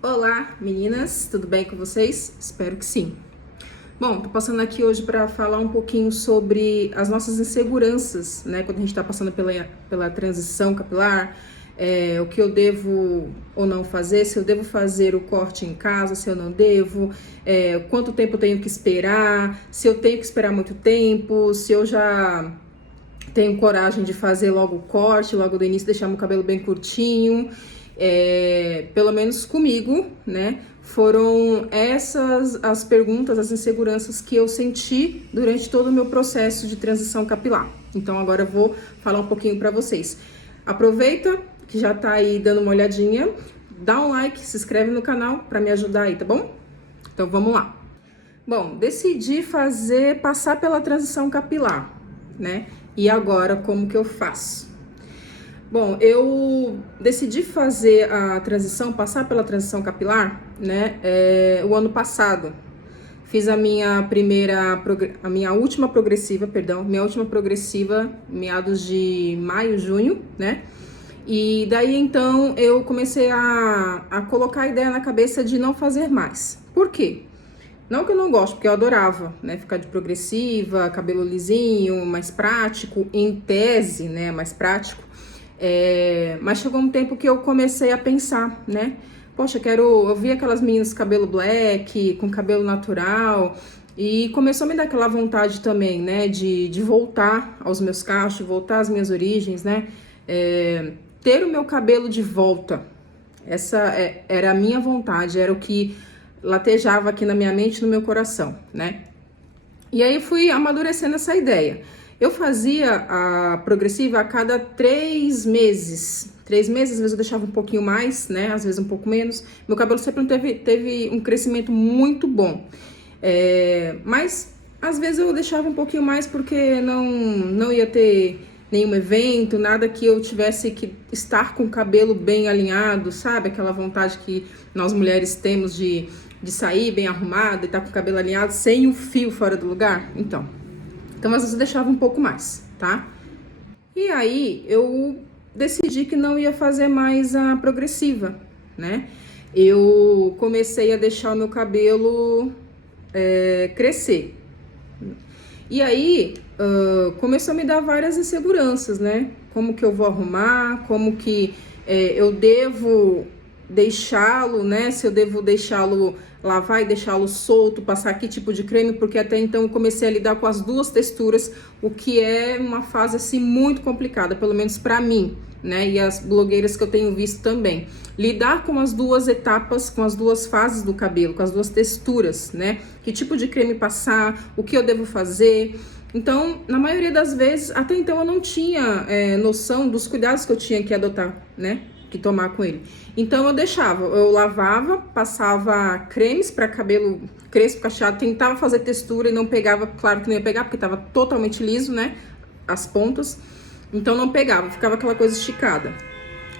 Olá, meninas, tudo bem com vocês? Espero que sim. Bom, tô passando aqui hoje para falar um pouquinho sobre as nossas inseguranças, né? Quando a gente tá passando pela transição capilar, o que eu devo ou não fazer, se eu devo fazer o corte em casa, se eu não devo, quanto tempo eu tenho que esperar, se eu tenho que esperar muito tempo, se eu já tenho coragem de fazer logo o corte, logo do início, deixar meu cabelo bem curtinho. Pelo menos comigo, né? Foram essas as perguntas, as inseguranças que eu senti durante todo o meu processo de transição capilar. Então agora eu vou falar um pouquinho para vocês. Aproveita que já tá aí dando uma olhadinha, dá um like, se inscreve no canal para me ajudar aí, tá bom? Então vamos lá. Bom, decidi passar pela transição capilar, né? E agora como que eu faço? Bom, eu decidi fazer a transição, passar pela transição capilar, né, o ano passado. Fiz a minha última progressiva, meados de maio, junho, né? E daí então eu comecei a colocar a ideia na cabeça de não fazer mais. Por quê? Não que eu não gosto, porque eu adorava, né, ficar de progressiva, cabelo lisinho, mais prático, em tese, né, mais prático. Mas chegou um tempo que eu comecei a pensar, né? Poxa, eu vi aquelas meninas com cabelo black, com cabelo natural, e começou a me dar aquela vontade também, né? De voltar aos meus cachos, voltar às minhas origens, né? Ter o meu cabelo de volta. Era a minha vontade, era o que latejava aqui na minha mente e no meu coração, né? E aí fui amadurecendo essa ideia. Eu fazia a progressiva a cada 3 meses. 3 meses, às vezes eu deixava um pouquinho mais, né? Às vezes um pouco menos. Meu cabelo sempre teve um crescimento muito bom. Mas às vezes eu deixava um pouquinho mais porque não ia ter nenhum evento, nada que eu tivesse que estar com o cabelo bem alinhado, sabe? Aquela vontade que nós mulheres temos de sair bem arrumada e estar com o cabelo alinhado sem o fio fora do lugar. Então às vezes eu deixava um pouco mais, tá? E aí eu decidi que não ia fazer mais a progressiva, né? Eu comecei a deixar o meu cabelo crescer. E aí começou a me dar várias inseguranças, né? Como que eu vou arrumar, como que eu devo deixá-lo, né? Se eu devo deixá-lo lavar e deixá-lo solto, passar que tipo de creme, porque até então eu comecei a lidar com as duas texturas, o que é uma fase assim muito complicada, pelo menos para mim, né? E as blogueiras que eu tenho visto também. Lidar com as duas etapas, com as duas fases do cabelo, com as duas texturas, né? Que tipo de creme passar, o que eu devo fazer. Então, na maioria das vezes, até então eu não tinha noção dos cuidados que eu tinha que adotar, né? Que tomar com ele. Então eu lavava, passava cremes para cabelo crespo, cacheado, tentava fazer textura e não pegava, claro que não ia pegar, porque tava totalmente liso, né? As pontas. Então não pegava, ficava aquela coisa esticada.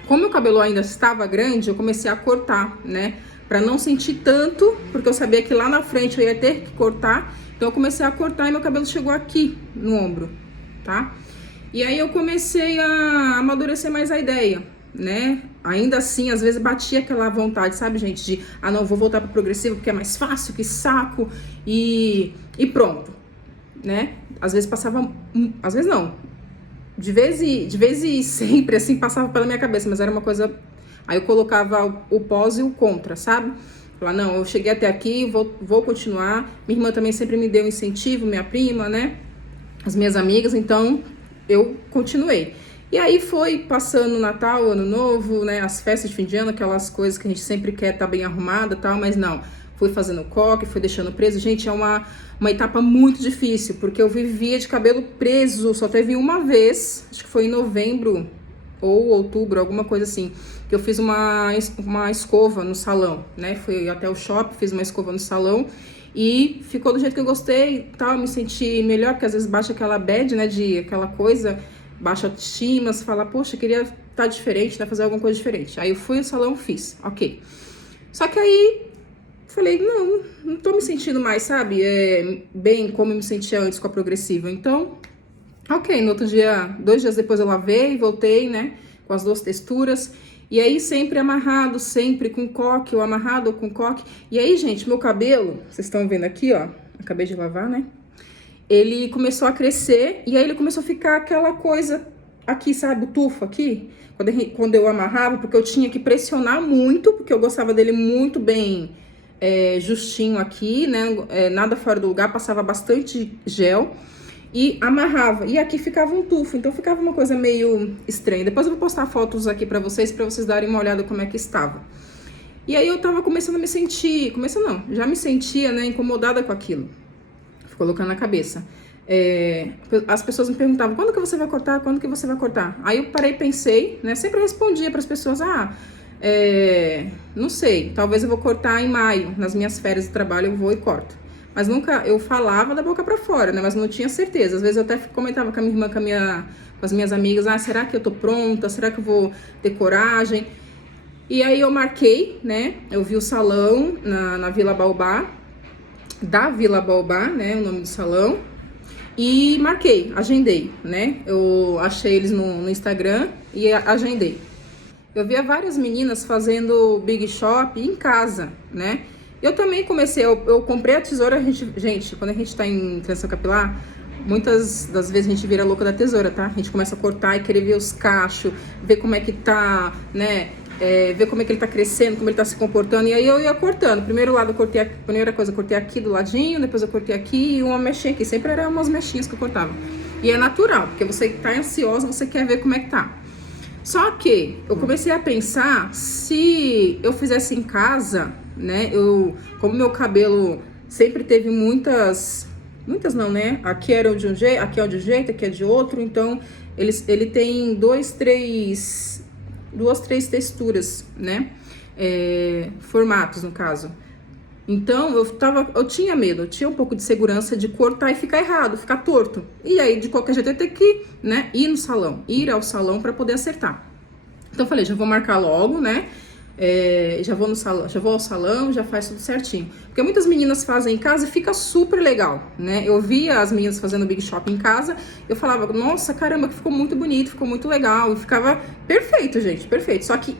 Como o cabelo ainda estava grande, eu comecei a cortar, né? Para não sentir tanto, porque eu sabia que lá na frente eu ia ter que cortar. Então eu comecei a cortar e meu cabelo chegou aqui no ombro, tá? E aí eu comecei a amadurecer mais a ideia, né? Ainda assim, às vezes batia aquela vontade, sabe, gente, de não, vou voltar para progressivo porque é mais fácil, que saco, e pronto, né? Às vezes passava, às vezes não, de vez e sempre, assim, passava pela minha cabeça, mas era uma coisa. Aí eu colocava o pós e o contra, sabe? Falar, não, eu cheguei até aqui, vou continuar. Minha irmã também sempre me deu incentivo, minha prima, né? As minhas amigas, então eu continuei. E aí foi passando o Natal, o Ano Novo, né? As festas de fim de ano, aquelas coisas que a gente sempre quer estar bem arrumada e tal, mas não. Fui fazendo coque, fui deixando preso. Gente, é uma etapa muito difícil, porque eu vivia de cabelo preso. Só teve uma vez, acho que foi em novembro ou outubro, alguma coisa assim, que eu fiz uma escova no salão, né? Fui até o shopping, fiz uma escova no salão e ficou do jeito que eu gostei e tal. Me senti melhor, porque às vezes baixa aquela bad, né? De aquela coisa, baixa autoestima, você fala, poxa, queria estar diferente, né? Fazer alguma coisa diferente. Aí eu fui no salão, fiz, ok. Só que aí falei, não tô me sentindo mais, sabe? Bem como eu me sentia antes com a progressiva. Então, ok, no outro dia, 2 dias depois eu lavei, voltei, né? Com as duas texturas. E aí sempre amarrado, sempre com coque, ou amarrado ou com coque. E aí, gente, meu cabelo, vocês estão vendo aqui, ó, acabei de lavar, né? Ele começou a crescer e aí ele começou a ficar aquela coisa aqui, sabe, o tufo aqui. Quando eu amarrava, porque eu tinha que pressionar muito, porque eu gostava dele muito bem justinho aqui, né? Nada fora do lugar, passava bastante gel. E amarrava, e aqui ficava um tufo, então ficava uma coisa meio estranha. Depois eu vou postar fotos aqui pra vocês darem uma olhada como é que estava. E aí eu tava começando a me sentir, já me sentia, né, incomodada com aquilo. Fui colocando na cabeça. As pessoas me perguntavam, quando que você vai cortar? Quando que você vai cortar? Aí eu parei e pensei, né, sempre respondia pras pessoas, não sei, talvez eu vou cortar em maio, nas minhas férias de trabalho eu vou e corto. Mas nunca, eu falava da boca pra fora, né? Mas não tinha certeza. Às vezes eu até comentava com a minha irmã, com as minhas amigas, será que eu tô pronta? Será que eu vou ter coragem? E aí eu marquei, né? Eu vi o salão na Vila Baobá, da Vila Baobá, né? O nome do salão. E marquei, agendei, né? Eu achei eles no Instagram e agendei. Eu via várias meninas fazendo Big Shop em casa, né? Eu também comecei, eu comprei a tesoura, gente, quando a gente tá em transição capilar, muitas das vezes a gente vira louca da tesoura, tá? A gente começa a cortar e querer ver os cachos, ver como é que tá, né? Ver como é que ele tá crescendo, como ele tá se comportando. E aí eu ia cortando. Primeiro lado, primeira coisa, eu cortei aqui do ladinho, depois eu cortei aqui e uma mechinha aqui. Sempre eram umas mechinhas que eu cortava. E é natural, porque você tá ansiosa, você quer ver como é que tá. Só que eu comecei a pensar, se eu fizesse em casa, né, como meu cabelo sempre teve muitas não, né, aqui era de um jeito, aqui é de um jeito, aqui é de outro, então ele tem duas, três texturas, né, formatos no caso. Então eu tinha medo, eu tinha um pouco de segurança de cortar e ficar errado, ficar torto. E aí de qualquer jeito eu ia ter que, né, ir ao salão para poder acertar. Então eu falei, já vou marcar logo, né? Já vou ao salão, já faz tudo certinho. Porque muitas meninas fazem em casa e fica super legal, né? Eu via as meninas fazendo Big Shop em casa, eu falava, nossa, caramba, que ficou muito bonito, ficou muito legal. E ficava perfeito, gente, perfeito. Só que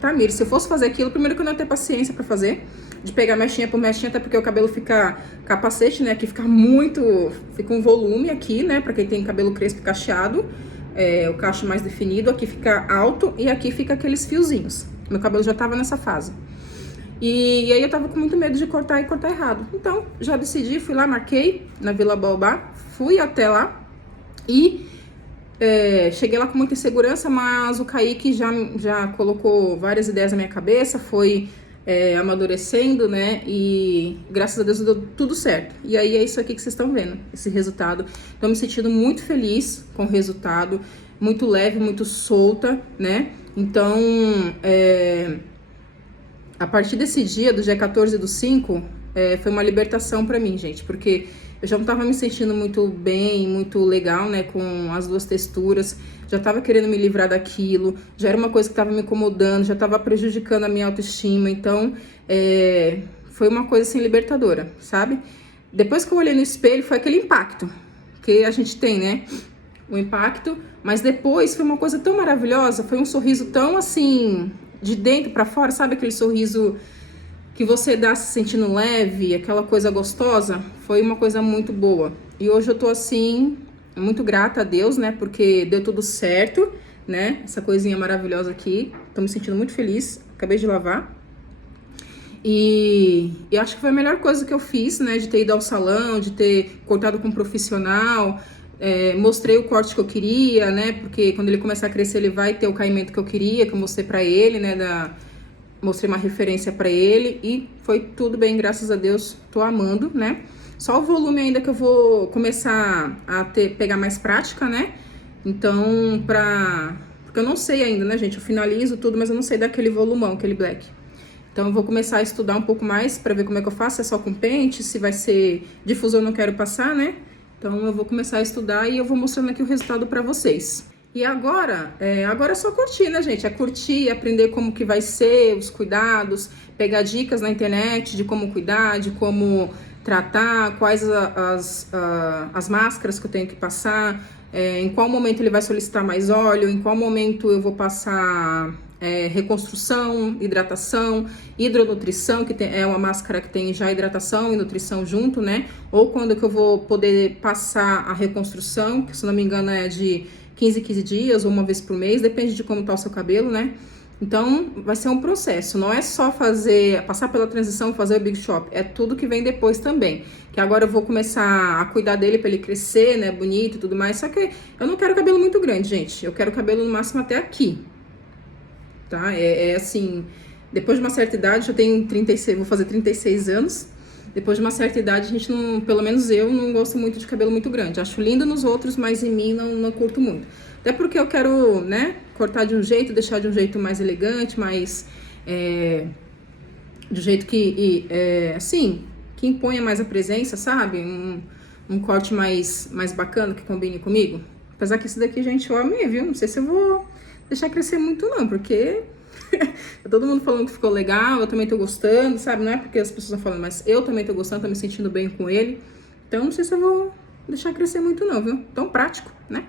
Tamir, se eu fosse fazer aquilo, primeiro que eu não ia ter paciência pra fazer, de pegar mechinha por mechinha, até porque o cabelo fica capacete, né? Aqui fica um volume aqui, né? Pra quem tem cabelo crespo e cacheado, o cacho mais definido, aqui fica alto e aqui fica aqueles fiozinhos. Meu cabelo já tava nessa fase. E aí eu tava com muito medo de cortar errado. Então, já decidi, fui lá, marquei na Vila Baobá, fui até lá e cheguei lá com muita insegurança, mas o Kaique já colocou várias ideias na minha cabeça, foi amadurecendo, né? E graças a Deus deu tudo certo. E aí é isso aqui que vocês estão vendo, esse resultado. Tô me sentindo muito feliz com o resultado, muito leve, muito solta, né? Então, a partir desse dia, do dia 14/5, foi uma libertação pra mim, gente, porque eu já não tava me sentindo muito bem, muito legal, né, com as duas texturas, já tava querendo me livrar daquilo, já era uma coisa que tava me incomodando, já tava prejudicando a minha autoestima, então, foi uma coisa, assim, libertadora, sabe? Depois que eu olhei no espelho, foi aquele impacto que a gente tem, né, o impacto, mas depois foi uma coisa tão maravilhosa, foi um sorriso tão, assim, de dentro pra fora, sabe aquele sorriso que você dá se sentindo leve, aquela coisa gostosa, foi uma coisa muito boa. E hoje eu tô assim, muito grata a Deus, né, porque deu tudo certo, né, essa coisinha maravilhosa aqui, tô me sentindo muito feliz, acabei de lavar. E acho que foi a melhor coisa que eu fiz, né, de ter ido ao salão, de ter cortado com um profissional, mostrei o corte que eu queria, né, porque quando ele começar a crescer ele vai ter o caimento que eu queria, que eu mostrei pra ele, né, mostrei uma referência pra ele e foi tudo bem, graças a Deus, tô amando, né. Só o volume ainda que eu vou começar a pegar mais prática, né, então porque eu não sei ainda, né, gente, eu finalizo tudo, mas eu não sei daquele volumão, aquele black. Então eu vou começar a estudar um pouco mais pra ver como é que eu faço, se é só com pente, se vai ser difusor, eu não quero passar, né. Então eu vou começar a estudar e eu vou mostrando aqui o resultado pra vocês. E agora é só curtir, né, gente? É curtir, aprender como que vai ser, os cuidados, pegar dicas na internet de como cuidar, de como tratar, quais as máscaras que eu tenho que passar, em qual momento ele vai solicitar mais óleo, em qual momento eu vou passar reconstrução, hidratação, hidronutrição, que é uma máscara que tem já hidratação e nutrição junto, né? Ou quando que eu vou poder passar a reconstrução, que se não me engano é de 15 dias ou uma vez por mês, depende de como tá o seu cabelo, né? Então, vai ser um processo, não é só passar pela transição, fazer o Big Shop, é tudo que vem depois também. Que agora eu vou começar a cuidar dele para ele crescer, né, bonito e tudo mais, só que eu não quero cabelo muito grande, gente. Eu quero cabelo no máximo até aqui, tá? É assim, depois de uma certa idade, eu tenho 36, vou fazer 36 anos. Depois de uma certa idade, a gente não, pelo menos eu, não gosto muito de cabelo muito grande. Acho lindo nos outros, mas em mim não curto muito. Até porque eu quero, né, cortar de um jeito, deixar de um jeito mais elegante, mais... de um jeito que, assim, que imponha mais a presença, sabe? Um corte mais bacana, que combine comigo. Apesar que esse daqui, gente, eu amei, viu? Não sei se eu vou deixar crescer muito não, porque... todo mundo falando que ficou legal, eu também tô gostando, sabe? Não é porque as pessoas estão falando, mas eu também tô gostando, tô me sentindo bem com ele. Então, não sei se eu vou deixar crescer muito não, viu? Tão prático, né?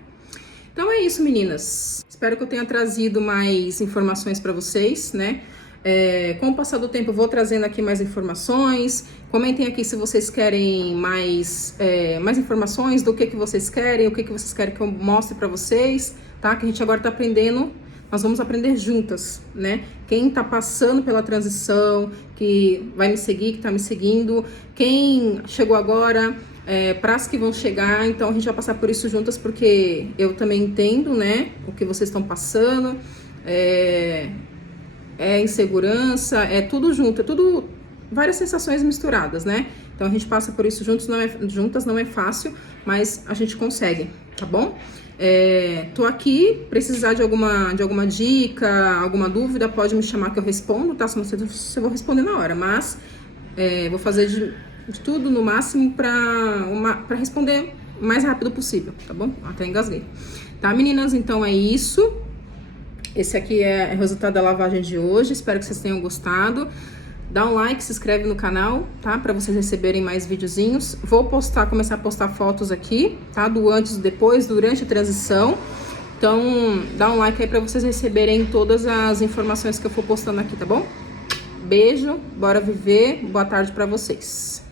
Então é isso, meninas. Espero que eu tenha trazido mais informações pra vocês, né? Com o passar do tempo eu vou trazendo aqui mais informações. Comentem aqui se vocês querem mais informações do que vocês querem, o que vocês querem que eu mostre pra vocês, tá? Que a gente agora tá aprendendo, nós vamos aprender juntas, né? Quem tá passando pela transição, que vai me seguir, que tá me seguindo, quem chegou agora, para as que vão chegar, então a gente vai passar por isso juntas, porque eu também entendo, né? O que vocês estão passando, insegurança, é tudo junto, é tudo várias sensações misturadas, né? Então a gente passa por isso juntas não é fácil, mas a gente consegue, tá bom? Tô aqui, precisar de alguma dica, alguma dúvida, pode me chamar que eu respondo, tá? Se não sei se eu vou responder na hora, mas vou fazer de tudo no máximo pra responder o mais rápido possível, tá bom? Até engasguei. Tá, meninas? Então é isso. Esse aqui é o resultado da lavagem de hoje, espero que vocês tenham gostado. Dá um like, se inscreve no canal, tá? Pra vocês receberem mais videozinhos. Vou começar a postar fotos aqui, tá? Do antes e depois, durante a transição. Então, dá um like aí pra vocês receberem todas as informações que eu for postando aqui, tá bom? Beijo, bora viver, boa tarde pra vocês.